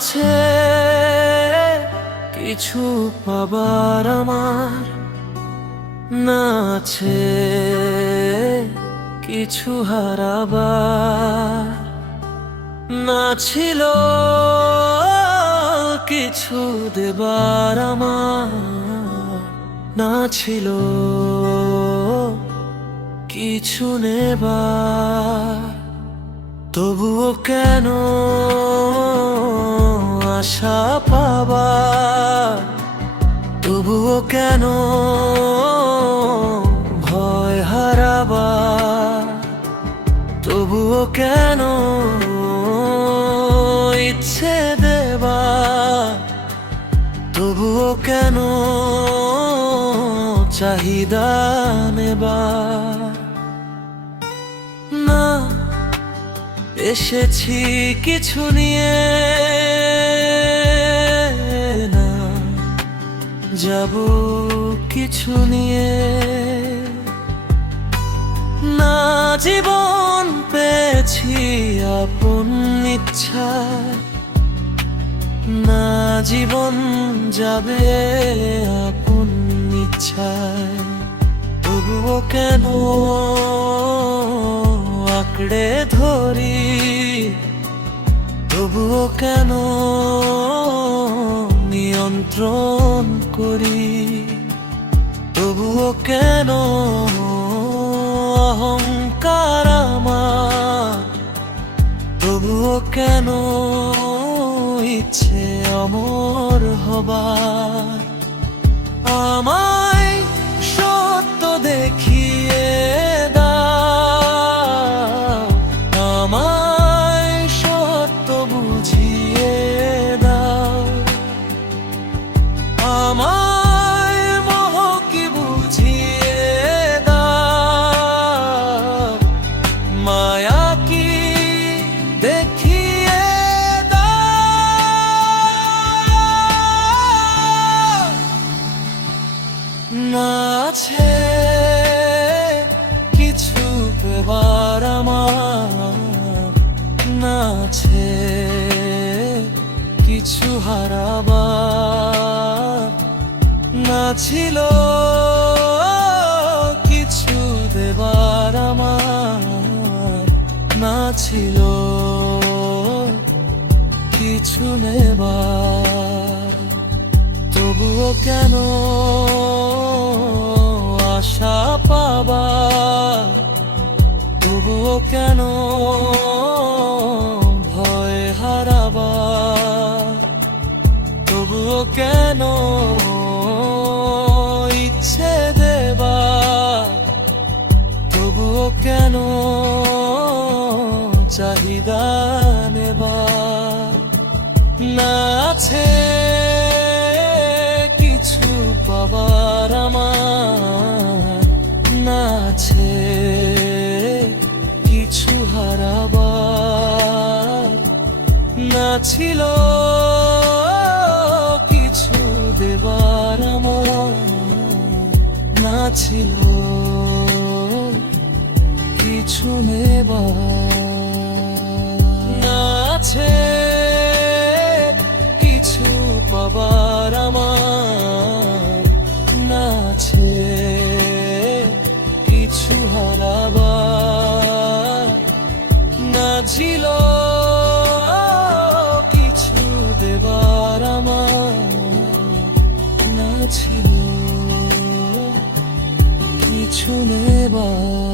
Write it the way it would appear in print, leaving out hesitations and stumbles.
আছে কিছু পাবার আমার, না আছে কিছু হারাবার, না ছিল কিছু দেবার আমার, না ছিল কিছু নেবার। তবুও কেন আশা পাবার, তবুও কেন ভয় হারাবার, তবুও কেন ইচ্ছে দেবার, তবুও কেন চাহিদা নেবার। না এসেছি কিছু নিয়ে, না যাব কিছু নিয়ে, না জীবন পেয়েছি আপন ইচ্ছায়, না জীবন যাবে আপন ইচ্ছায়। তবুও কেন আঁকড়ে ধরি, তবুও কেন নিয়ন্ত্রণ করি, তবুও কেন অহংকার আমার, তবুও কেন ইচ্ছে অমর হবার। আমায় সত্য দেখিয়ে দাও, আমায় সত্য বুঝিয়ে দাও, আমায় মোহ কি বুঝিয়ে দাও, মায়া কি দেখিয়ে দাও। না আছে কিছু পেবার আমার, না আছে কিছু হারাবার, না ছিল কিছু দেবার আমার, না ছিল কিছু নেবার। তবুও কেন আশা পাবার, তবুও কেন ভয় হারাবার, তবুও কেন ইচ্ছে দেবার, তবুও কেন চাহিদা নেবার। না আছে কিছু পাবার আমার, না আছে কিছু হারাবার, না ছিল কিছু দেবার আমার, না ছিল কিছু নেবার। না আছে কিছু পাবার আমার, না আছে কিছু হারাবার, না ছিল কিছু দেবার আমার, না ছিল কিছু নেবার।